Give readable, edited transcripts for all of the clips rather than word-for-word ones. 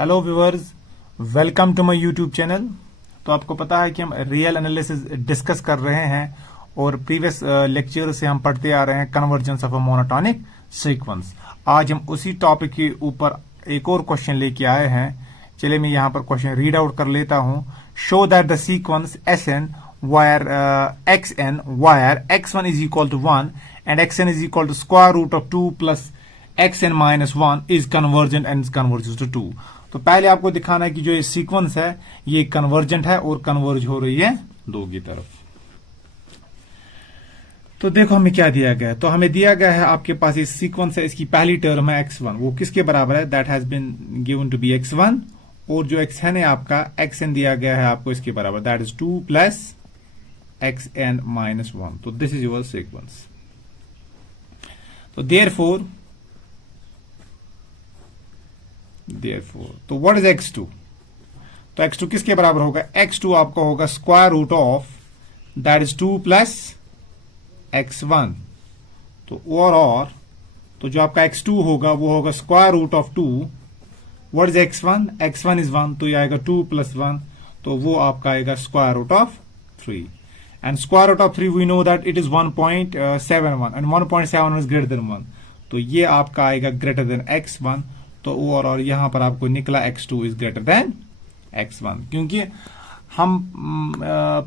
Hello viewers, welcome to my YouTube channel. तो आपको पता है कि हम रियल एनालिसिस डिस्कस कर रहे हैं और प्रीवियस लेक्चर से हम पढ़ते आ रहे हैं convergence of a monotonic sequence. आज हम उसी टॉपिक के ऊपर एक और क्वेश्चन लेके आए हैं। चलिए मैं यहाँ पर क्वेश्चन रीड आउट कर लेता हूँ। Show that the sequence Sn where xn where x1 is equal to 1 and xn is equal to square root of 2 plus xn minus 1 is convergent and converges to 2। तो पहले आपको दिखाना है कि जो ये सीक्वेंस है ये कन्वर्जेंट है और कन्वर्ज हो रही है दो की तरफ। तो देखो हमें क्या दिया गया है। तो हमें दिया गया है, आपके पास ये सीक्वेंस है, इसकी पहली टर्म है x1, वो किसके बराबर है? That has been given to be x1। और जो xn है आपका, xn दिया गया है आपको इसके बराबर, that is 2 plus xn minus 1। तो दिस इज योर सीक्वेंस। तो देयरफॉर तो व्हाट इज x2? तो x2 किसके बराबर होगा? x2 आपका होगा square root of that is 2 plus x1। तो और तो जो आपका x2 होगा वो होगा square root of 2। What is x1? x1 is 1, तो ये आएगा 2 प्लस 1, तो वो आपका आएगा square root of 3। And square root of 3 we know that it is 1.71 and 1.71 is greater than 1, तो ये आपका आएगा ग्रेटर देन x1। तो और यहां पर आपको निकला x2 is greater than x1, क्योंकि हम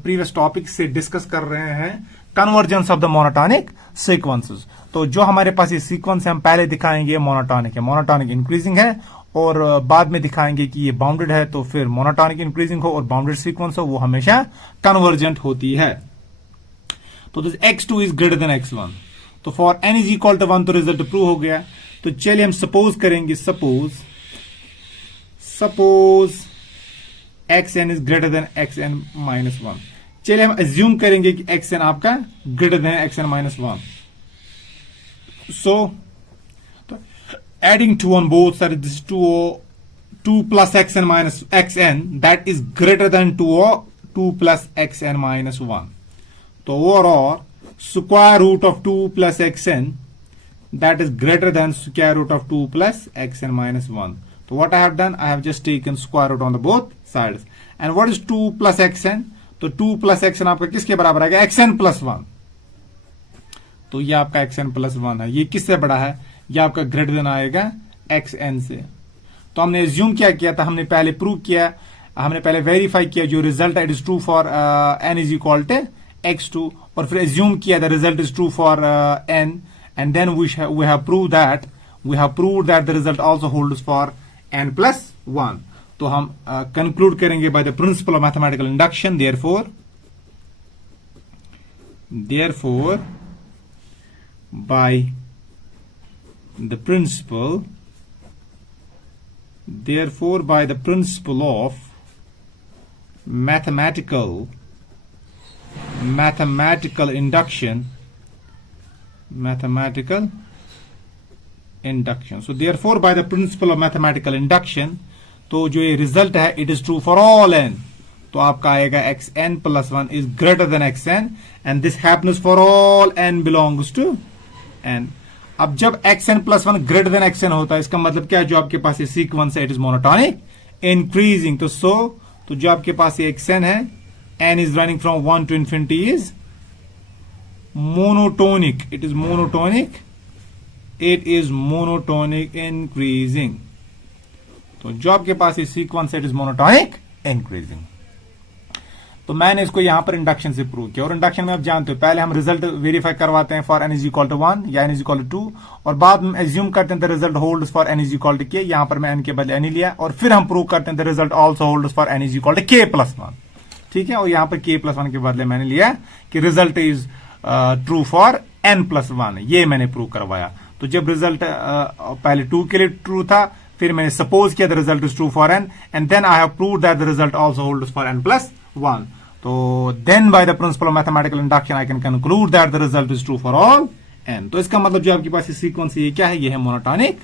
प्रीवियस टॉपिक से डिस्कस कर रहे हैं convergence of the monotonic sequences. तो जो हमारे पास ये सीक्वेंस है हम पहले दिखाएंगे मोनोटोनिक है, मोनोटोनिक इंक्रीजिंग है, और बाद में दिखाएंगे कि ये बाउंडेड है। तो फिर मोनोटोनिक इंक्रीजिंग हो और बाउंडेड सीक्वेंस हो वो हमेशा कन्वर्जेंट होती है। तो this x2 is greater than x1। तो for n is equal to 1 तो रिजल्ट प्रूव हो गया। तो चलिए हम सपोज करेंगे, suppose xn is greater than xn minus 1। चलिए हम एज्यूम करेंगे कि xn आपका greater than xn minus 1। So adding 2 on both sides, this is 2 plus xn minus xn, that is greater than 2 plus xn minus 1. So overall, square root of 2 plus xn, that is greater than square root of 2 plus xn minus 1. So what I have done, I have just taken square root on the both sides. And what is 2 plus xn? तो 2 plus xn आपका किसके बराबर आएगा? xn plus 1। तो ये आपका xn plus 1 है। ये किससे बड़ा है? ये आपका ग्रेटर देन आएगा xn से। तो हमने एज्यूम क्या किया था? हमने पहले प्रूव किया, हमने पहले वेरीफाई किया जो रिजल्ट है it is true for n is equal to x2, और फिर एज्यूम किया the result is true for n, and then we have prove that the result also holds for n plus 1। तो हम conclude करेंगे by the principle of mathematical induction. Therefore by the principle of mathematical induction, so therefore by the principle of mathematical induction, तो जो ये result है it is true for all n। तो आपका आएगा xn plus 1 is greater than xn, and this happens for all n belongs to n। अब जब xn plus 1 greater than xn होता है, इसका मतलब क्या है? जो आपके पास ये सीक्वेंस है इट इज मोनोटोनिक इंक्रीजिंग। तो जो आपके पास ये xn है, n is running from 1 to infinity is monotonic, it is monotonic increasing. तो जो आपके पास ये सीक्वेंस है इट इज मोनोटोनिक इंक्रीजिंग। तो मैंने इसको यहां पर इंडक्शन से प्रूव किया, और इंडक्शन में आप जानते हो पहले हम रिजल्ट वेरीफाई करवाते हैं for n is equal to 1 या n इज इक्वल टू 2, और बाद में एज्यूम करते हैं the result holds for n is equal to k। यहां पर मैं n के बदले n ही लिया, और फिर हम प्रूव करते हैं the result also holds for n is equal to k plus 1। ठीक है, और यहां पर k प्लस 1 के बदले मैंने लिया कि result is true for n plus 1, ये मैंने प्रूव करवाया। तो जब रिजल्ट पहले 2 के लिए ट्रू था, फिर मैंने सपोज किया the result is true for n, and then I have proved that the result also holds for n plus 1। तो then by the principle of mathematical induction I can conclude that the result is true for all n। तो इसका मतलब जो आपके पास ये sequence है ये क्या है? ये है monotonic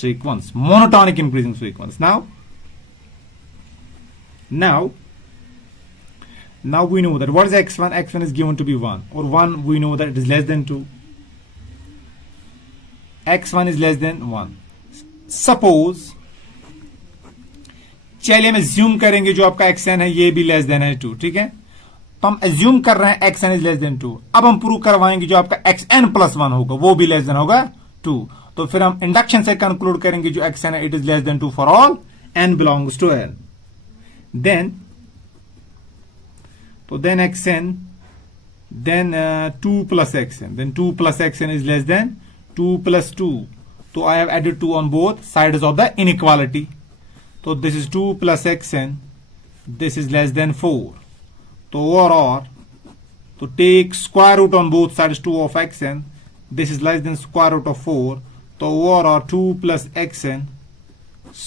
sequence, monotonic increasing sequence. Now we know that what is x1? x1 is given to be 1, or 1 we know that it is less than 2. x1 is less than 1. Suppose चलिए हम assume करेंगे जो आपका x n है ये भी less than है 2, ठीक है। तो हम एज्यूम कर रहे हैं x n is less than 2। अब हम प्रूव करवाएंगे जो आपका एक्स एन प्लस 1 होगा वो भी लेस देन होगा 2। तो फिर हम इंडक्शन से कंक्लूड करेंगे जो एक्स एन है it is less than 2 for all n belongs to n. Then x n, then 2 plus xn, then 2 plus xn is less than 2 plus 2. So I have added 2 on both sides of the inequality. So this is 2 plus xn, this is less than 4. So overall, to take square root on both sides 2 of xn, this is less than square root of 4. So overall 2 plus xn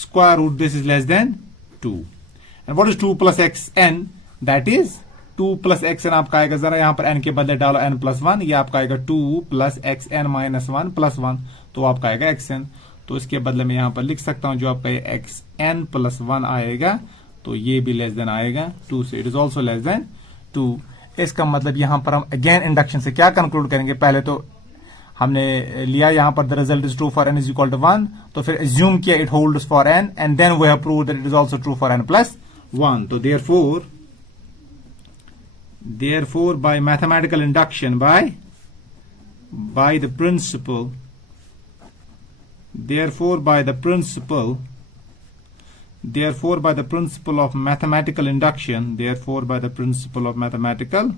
square root, this is less than 2. And what is 2 plus xn? That is 2 plus x n आपका आएगा, जरा यहां पर N के बदले डालो N plus 1, ये आपका आएगा 2 plus x n minus 1 plus 1, तो आपका आएगा एक्स एन। तो इसके बदले में यहां पर लिख सकता हूं जो आपका ये एक्स एन प्लस 1 आएगा तो ये भी लेस देन आएगा 2 से, it is also less than 2। इसका मतलब यहां पर हम अगेन इंडक्शन से क्या कंक्लूड करेंगे, पहले तो हमने लिया यहां पर the result is true for n is equal to 1, तो फिर एज्यूम किया it holds for n and then we have proved that it is also true for n plus 1। तो Therefore, by mathematical induction, by the principle, therefore by the principle of mathematical induction, therefore by the principle of mathematical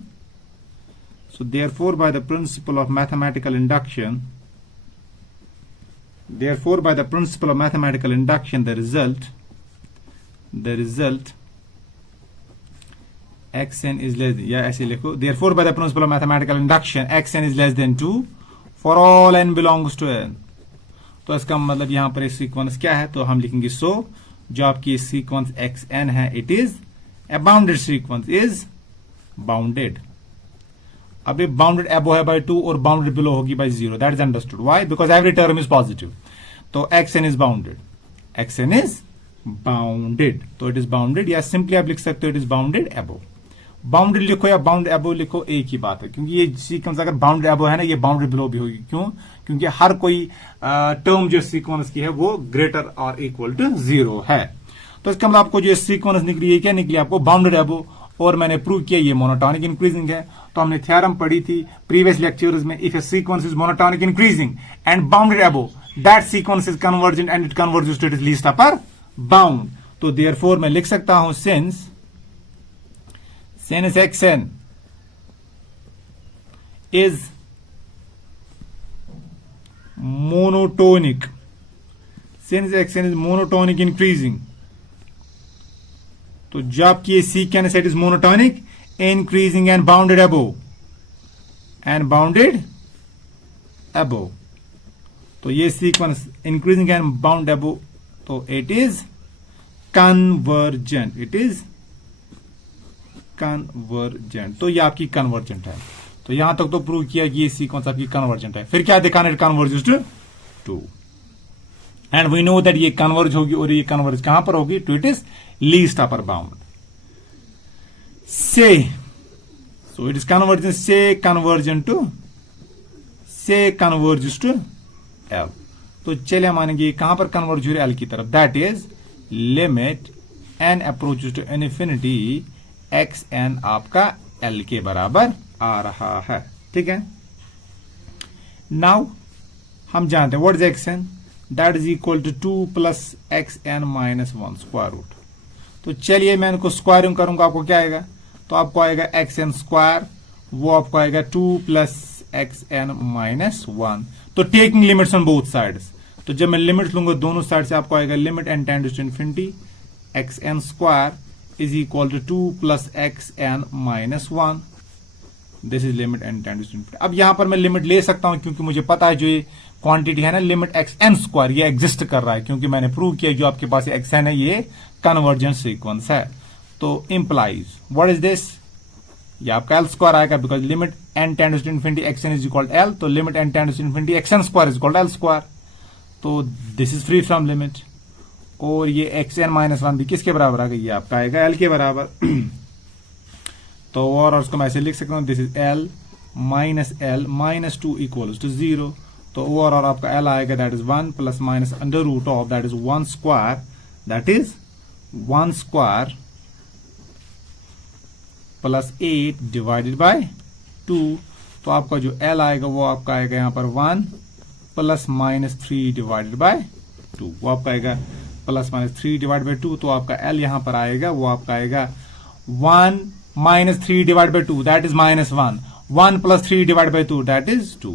induction, the result xn is less, या ऐसे लिखो, therefore by the principle of mathematical induction xn is less than 2 for all n belongs to n। तो इसका मतलब यहां पर इस sequence क्या है, तो हम लिखेंगे सो जो आपकी सीक्वेंस xn है it is a bounded sequence, is bounded. अब ये बाउंडेड अबो है बाय 2 और बाउंडेड बिलो होगी by 0, that is understood. Why? Because every term is positive. तो xn is bounded, xn is bounded, तो इट इज बाउंडेड, या simply आप लिख सकते हो it is bounded above. Bounded लिखो या बाउंड एबो लिखो एक ही बात है, क्योंकि ये सीक्वेंस अगर बाउंडेड एबो है ना ये बाउंडेड बिलो भी होगी। क्यों? क्योंकि हर कोई टर्म जो सीक्वेंस की है वो ग्रेटर और इक्वल टू 0 है। तो इसका मतलब आपको जो सीक्वेंस निकली है क्या निकली आपको बाउंडेड एबो, और मैंने प्रूव किया ये मोनोटोनिक इंक्रीजिंग है। तो हमने थ्योरम पढ़ी थी प्रीवियस लेक्चर्स में, if a sequence is monotonic increasing and bounded above that sequence is convergent and it converges to its least upper bound. तो देयरफॉर मैं लिख सकता हूं since xn is monotonic, since xn is monotonic increasing, तो जो आपकी ये secant set is monotonic increasing and bounded above, तो ये sequence increasing and bound above, तो इट इज कन्वर्जेंट, तो ये आपकी कन्वर्जेंट है। तो यहां तक तो प्रूव किया कि ये सीक्वेंस आपकी कन्वर्जेंट है। फिर क्या दिखाना, it converges to 2 and we know that ये कन्वर्ज होगी, और ये कन्वर्ज कहां पर होगी, to it is least upper bound. से सो इट इज कन्वर्जेंस से कन्वर्जेस टू एल। तो चलिए मानेंगे कहां पर कन्वर्ज हो रही है, एल की तरफ, that is limit n approaches to infinity x n आपका एल के बराबर आ रहा है, ठीक है। नाउ हम जानते हैं what is x n, that is equal to 2 plus x n minus 1 square root. तो चलिए मैं इनको स्क्वायरिंग करूंगा, आपको क्या आएगा, तो आपको आएगा एक्स एन स्क्वायर, वो आपको आएगा 2 प्लस एक्स एन माइनस 1। तो taking limits on both sides, तो जब मैं लिमिट्स लूंगा दोनों साइड से आपको आएगा limit n tends to infinity x n square is equal to 2 plus xn minus 1. This is limit n tends to infinity. अब यहां पर मैं लिमिट ले सकता हूं क्योंकि मुझे पता है जो ये क्वांटिटी है ना लिमिट xn स्क्वायर ये एग्जिस्ट कर रहा है, क्योंकि मैंने प्रूव किया जो आपके पास xn है ये कन्वर्जेंट सीक्वेंस है। तो इंप्लाइज व्हाट इज दिस, ये आपका एल स्क्वायर आएगा, because limit n tends to infinity xn is equal to L, तो limit n tends to infinity xn square is equal to L square. तो this is free from limit, और ये xn minus 1 भी किसके बराबर आ गई, ये आपका आएगा l के बराबर। तो और उसको मैं ऐसे लिख सकता हूं, this is l minus 2 equals to 0। तो और आपका l आएगा that is 1 plus minus under root of that is 1 square that is 1 square plus 8 divided by 2, तो आपका जो L आएगा वो आपका आएगा यहां पर 1 प्लस माइनस 3 डिवाइडेड बाय 2, वो आपका आएगा प्लस माइनस 3 डिवाइड बाय 2, तो आपका L यहां पर आएगा वो आपका आएगा 1 minus 3 divide by 2 that is minus 1, 1 plus 3 divide by 2 that is 2।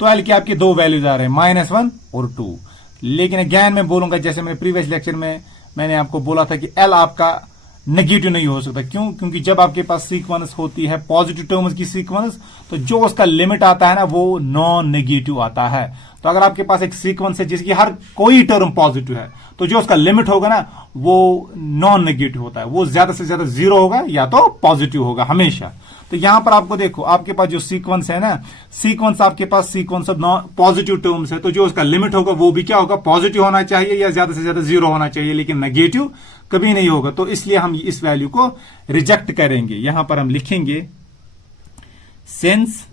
तो L की आपकी दो वैल्यूज आ रहे हैं, माइनस 1 और 2। लेकिन अगेन मैं बोलूंगा, जैसे मैंने प्रीवियस लेक्चर में मैंने आपको बोला था कि L आपका नेगेटिव नहीं हो सकता। क्यों? क्योंकि जब आपके पास सीक्वेंस होती है पॉजिटिव टर्म्स की सीक्वेंस, तो जो उसका लिमिट आता है ना वो नॉन नेगेटिव आता है। तो अगर आपके पास एक सीक्वेंस है जिसकी हर कोई टर्म पॉजिटिव है, तो जो उसका लिमिट होगा ना वो नॉन नेगेटिव होता है, वो ज्यादा से ज्यादा जीरो होगा या तो पॉजिटिव होगा हमेशा। तो यहां पर आपको देखो, आपके पास जो सीक्वेंस है ना, सीक्वेंस आपके पास सीक्वेंस ऑफ पॉजिटिव टर्म्स है, तो जो उसका लिमिट होगा वो भी क्या होगा, पॉजिटिव होना चाहिए या ज्यादा से ज्यादा जीरो होना चाहिए, लेकिन नेगेटिव कभी नहीं होगा। तो इसलिए हम इस वैल्यू को रिजेक्ट करेंगे। यहां पर हम लिखेंगे since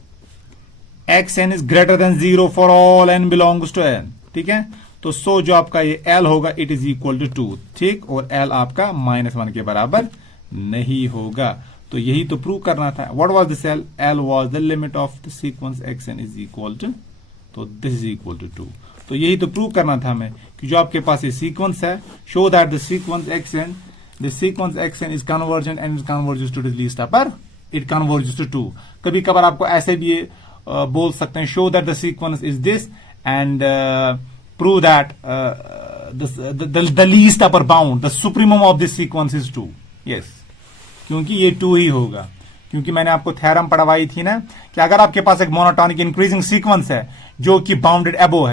xn is greater than 0 for all n belongs to n, ठीक है। तो सो जो आपका ये L होगा इट इज इक्वल टू 2, ठीक, और L आपका -1 के बराबर नहीं होगा। तो यही तो प्रूव करना था। What was this L? L was the limit of the sequence xn is equal to, तो दिस इज इक्वल टू 2। तो यही तो प्रूव करना था हमें कि जो आपके पास ये सीक्वेंस है, show that the sequence xn is convergent and is converges to the least upper, it converges to 2। कभी कभार आपको ऐसे भी बोल सकते हैं, show that the sequence is this and prove that the least upper bound, the supremum of this sequence is 2। Yes, क्योंकि ये 2 ही होगा। क्योंकि मैंने आपको थ्योरम पढ़वाई थी ना कि अगर आपके पास एक मोनोटोनिक इंक्रीजिंग सीक्वेंस है जो कि बाउंडेड अबोव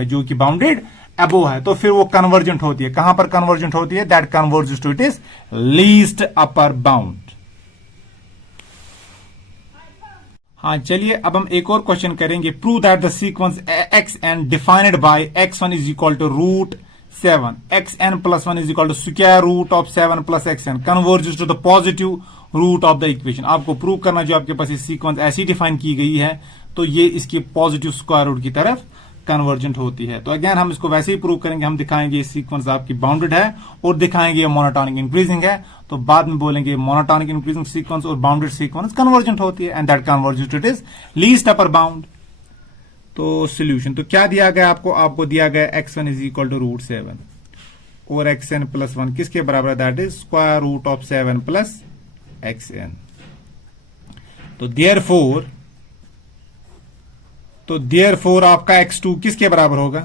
है, तो फिर वो कन्वर्जेंट होती है। कहां पर कन्वर्जेंट होती है? That converges to it is least upper bound. हाँ, चलिए अब हम एक और क्वेश्चन करेंगे। Prove that the sequence xn defined by x1 is equal to √7, xn plus 1 is equal to square root of 7 plus xn converges to the positive root of the equation. आपको prove करना, जो आपके पास ये sequence ऐसी define की गई है तो ये इसकी पॉजिटिव स्क्वायर रूट की तरफ कन्वर्जेंट होती है। तो अगेन हम इसको वैसे ही प्रूव करेंगे। हम दिखाएंगे ये सीक्वेंस आपकी बाउंडेड है और दिखाएंगे ये मोनोटोनिक इंक्रीजिंग है, तो बाद में बोलेंगे मोनोटोनिक इंक्रीजिंग सीक्वेंस और बाउंडेड सीक्वेंस कन्वर्जेंट होती है and that converges to it is least upper bound. तो सोल्यूशन तो क्या दिया गया आपको दिया गया x1 इज इक्वल टू √7 और xn प्लस 1 किसके बराबर है? That is square root of 7 plus xn। तो देयरफॉर आपका x2 किसके बराबर होगा?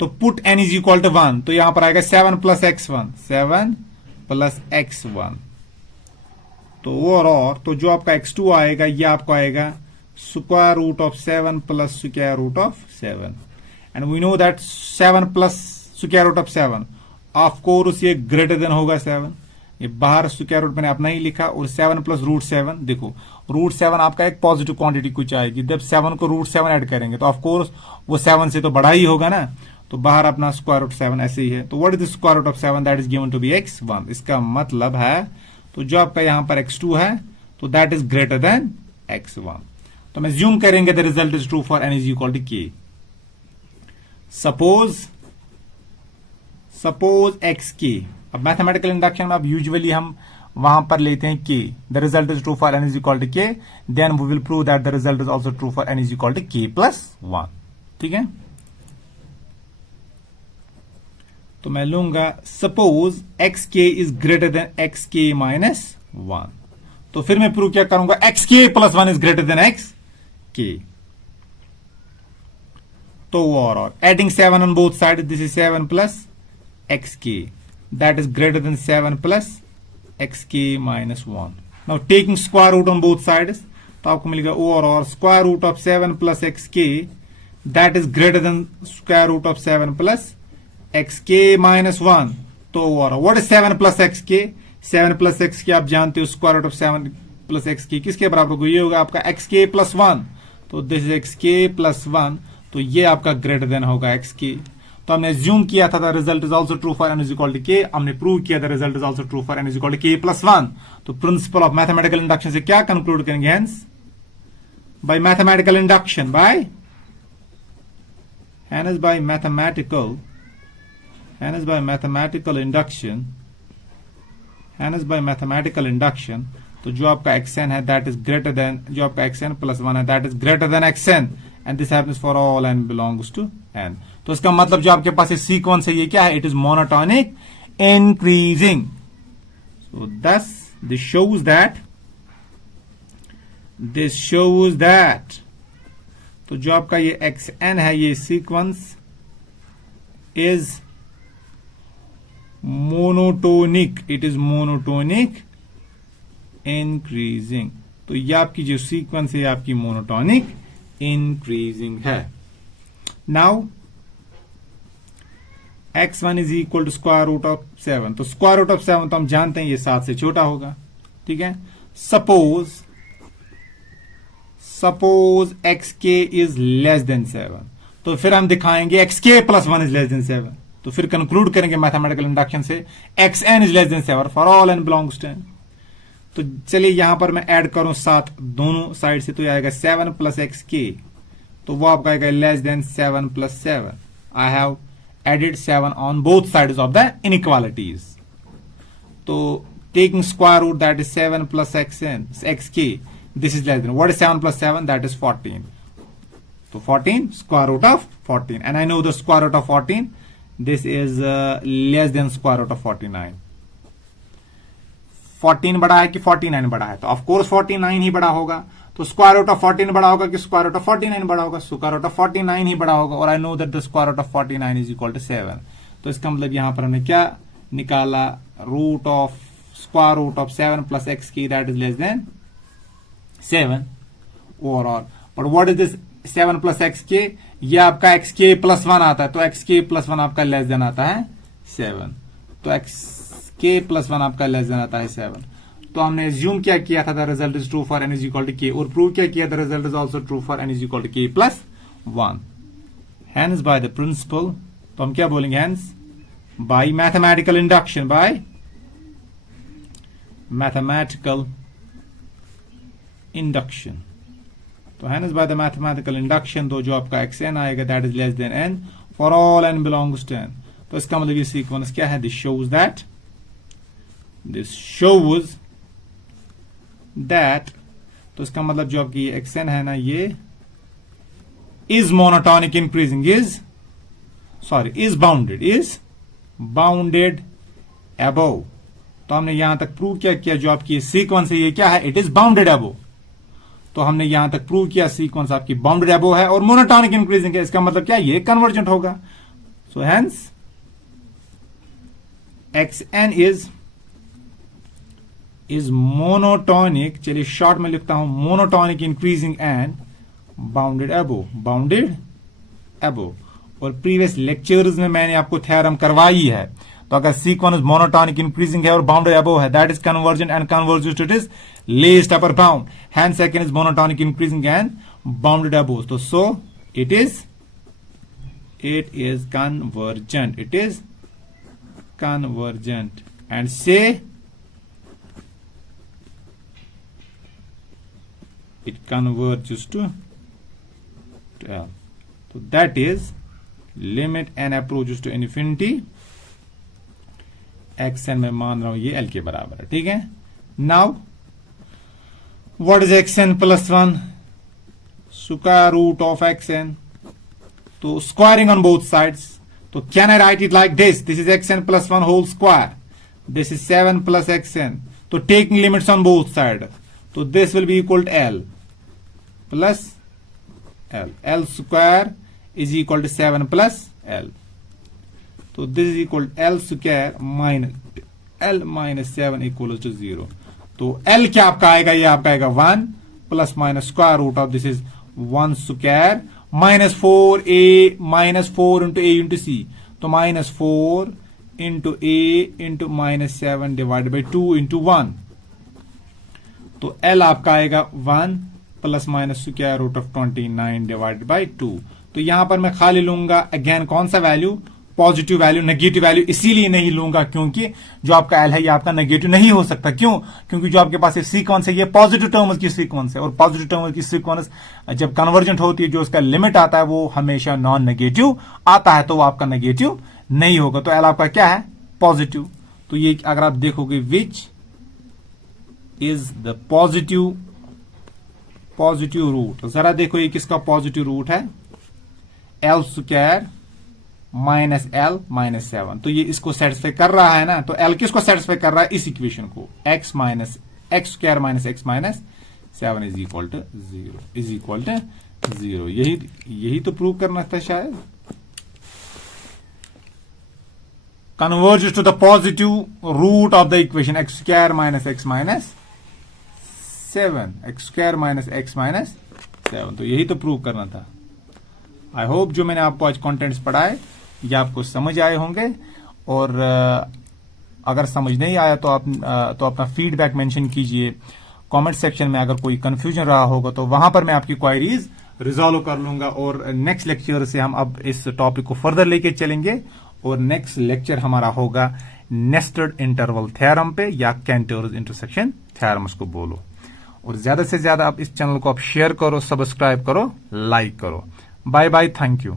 तो put n is equal to 1, तो यहां पर आएगा 7 प्लस x1, 7 प्लस x1। तो और तो जो आपका x2 आएगा ये आपको आएगा square root of 7 plus square root of 7 and we know that 7 plus square root of 7 of course ये ग्रेटर देन होगा 7। ये बाहर स्क्वायर रूट मैंने अपना ही लिखा, और 7 प्लस √7, देखो √7 आपका एक पॉजिटिव क्वांटिटी कुछ आएगी। जब 7 को √7 ऐड करेंगे तो ऑफकोर्स वो 7 से तो बड़ा ही होगा ना, तो बाहर अपना स्क्वायर रूट 7 ऐसे ही है। तो what is the square root of 7? That is given to be x1। इसका मतलब है तो जो आपका यहां पर x2 है तो that is greater than x1। तो मैं ज्यूम करेंगे the result is true for n is equal to k। Suppose xk, अब मैथमेटिकल इंडक्शन में अब यूजुअली हम वहां पर लेते हैं k, the result is true for n is equal to k, then we will prove that the result is also true for n is equal to k plus 1। ठीक है, तो मैं लूंगा suppose xk is greater than xk minus 1, तो फिर मैं prove क्या करूंगा? xk plus 1 is greater than xk। तो और adding 7 on both side, this is 7 plus xk, that is greater than 7 plus xk minus 1. Now taking square root on both sides, तो आपको मिलेगा और square root of 7 plus xk, that is greater than square root of 7 plus xk minus 1. तो और what is 7 plus xk? 7 plus xk आप जानते हो square root of 7 plus xk किसके बराबर होगा? ये होगा आपका xk plus 1, तो this is xk plus 1, तो ये आपका ग्रेटर देन होगा xk। तो हमने ज्यूम किया था the result is also true for n is equal to k, हमने प्रूव किया the result is also true for n is equal to k plus 1। तो प्रिंसिपल ऑफ मैथमेटिकल इंडक्शन से क्या कंक्लूड करेंगे? Hence by mathematical induction, by mathematical induction hence by mathematical induction, तो जो आपका xn है दैट इज ग्रेटर देन, जो आपका xn प्लस 1 है that is greater than xn, and this happens for all n belongs to n। तो इसका मतलब जो आपके पास सीक्वेंस है ये क्या है, इट इज मोनोटोनिक इंक्रीजिंग। सो दस दिस शोज दैट तो जो आपका ये xn है ये sequence is monotonic, it is monotonic increasing. तो ये आपकी जो सीक्वेंस है आपकी मोनोटोनिक इंक्रीजिंग है। Now x1 is equal to square root of 7, तो स्क्वायर रूट ऑफ 7 तो हम जानते हैं ये 7 से छोटा होगा, ठीक है। Suppose xk is less than 7, तो फिर हम दिखाएंगे xk plus 1 is less than 7, तो फिर कंक्लूड करेंगे मैथमेटिकल इंडक्शन से xn is less than 7 for all n belongs to n। तो चलिए यहां पर मैं ऐड करूं 7 दोनों साइड से, तो ये आएगा 7 प्लस xk, तो वो आपका आएगा less than 7 plus 7। I have added 7 on both sides of the inequalities. तो taking square root that is 7 plus xk, this is less than, what is 7 plus 7, that is 14, so 14 square root of 14, and I know the square root of 14, this is less than square root of 49। 14 बड़ा है कि 49 बड़ा है, तो of course 49 ही बड़ा होगा। तो square root of 14 बड़ा होगा कि स्क्वायर रूट ऑफ 49 बड़ा होगा, स्क्वायर रूट ऑफ 49 ही बड़ा होगा, और I know that the square root of 49 is equal to 7। तो इसका मतलब यहां पर हमने क्या निकाला, root of square root of 7 plus xk that is less than 7 overall. But what is this 7 plus xk, ये आपका xk प्लस 1 आता है, तो xk प्लस 1 आपका लेस देन आता है 7, तो xk प्लस 1 आपका लेस देन आता है 7। तो हमने एज्यूम क्या किया था, the result is true for n is equal to k, और प्रूव क्या किया, the result is also true for n is equal to k plus 1। Hence by the principle, तो हम क्या बोलेंगे, hence by mathematical induction, by mathematical induction. तो hence by the mathematical induction, तो जो आपका xn आएगा that is less than n for all n belongs to n। तो इसका मतलब ये सीक्वेंस क्या है, दिस शोज दैट, तो इसका मतलब जो आपकी xn है ना ये is monotonic increasing, is bounded above. तो हमने यहां तक प्रूव क्या किया, जो आपकी सीक्वेंस है ये क्या है, इट इज बाउंडेड अबव। तो हमने यहां तक प्रूव किया सीक्वेंस आपकी बाउंडेड अबव है और मोनोटोनिक इंक्रीजिंग है, इसका मतलब क्या, ये कन्वर्जेंट होगा। So hence xn is monotonic, चलिए शॉर्ट में लिखता हूं, monotonic increasing and bounded above. और प्रीवियस लेक्चर्स में मैंने आपको थ्योरम करवाई है, तो अगर सीक्वेंस मोनोटोनिक इंक्रीजिंग है और बाउंडेड अबव है, that is convergent and convergent to it least upper bound, hence second is monotonic increasing and bounded above, so it is convergent, and say it converges to L, so that is limit n approaches to infinity, xn में मान रहा हूं ये L के बराबर है, ठीक है। now what is xn plus 1, square root of xn, तो squaring on both sides, तो can I write it like this, this is xn plus 1 whole square, this is 7 plus xn, तो taking limits on both sides, तो this will be equal to L plus L square is equal to 7 plus L, तो this is equal to L square minus L minus 7 equals to 0। तो L क्या आपका आएगा, ये आपका आएगा 1 plus minus square root of this is 1 square minus 4a minus 4 into a into c, तो minus 4 into a इंटू माइनस 7 डिवाइड बाई 2 इंटू 1, तो L आपका आएगा 1 plus minus square root of 29 divide by 2। तो यहां पर मैं खाली लूंगा अगेन कौन सा value, positive value. Negative value इसीलिए नहीं लूंगा क्योंकि जो आपका एल है ये आपका नेगेटिव नहीं हो सकता, क्यों, क्योंकि जो आपके पास ये सीक्वेंस है ये पॉजिटिव टर्म्स की सीक्वेंस है, और पॉजिटिव टर्म्स की सीक्वेंस जब कन्वर्जेंट होती है जो उसका लिमिट आता है वो हमेशा नॉन नेगेटिव आता है, तो वो आपका नेगेटिव नहीं होगा। तो एल आपका क्या है, पॉजिटिव। तो ये अगर आप देखोगे which is the positive root, जरा देखो ये किसका पॉजिटिव रूट है, L square minus L minus 7, तो ये इसको सेटिस्फाई कर रहा है ना। तो एल किसको सेटिस्फाई कर रहा है, इस इक्वेशन को, x square minus x minus 7 is equal to 0, यही तो प्रूव करना था शायद। Converge to the positive root of the equation x square minus x minus 7, x square minus x minus 7, तो यही तो प्रूव करना था। आई होप जो मैंने आपको आज कंटेंट्स पढ़ाए ये आपको समझ आए होंगे, और अगर समझ नहीं आया तो आप तो अपना फीडबैक मेंशन कीजिए कमेंट सेक्शन में। अगर कोई कंफ्यूजन रहा होगा तो वहां पर मैं आपकी क्वायरीज रिजॉल्व कर लूंगा, और नेक्स्ट लेक्चर से हम अब इस टॉपिक को फर्दर लेके चलेंगे, और नेक्स्ट लेक्चर हमारा होगा नेस्टेड इंटरवल थ्योरम पे, या कैंटर्स इंटरसेक्शन थ्योरम उसको बोलो। और ज्यादा से ज्यादा आप इस चैनल को आप शेयर करो, सब्सक्राइब करो, लाइक करो। Bye bye, thank you.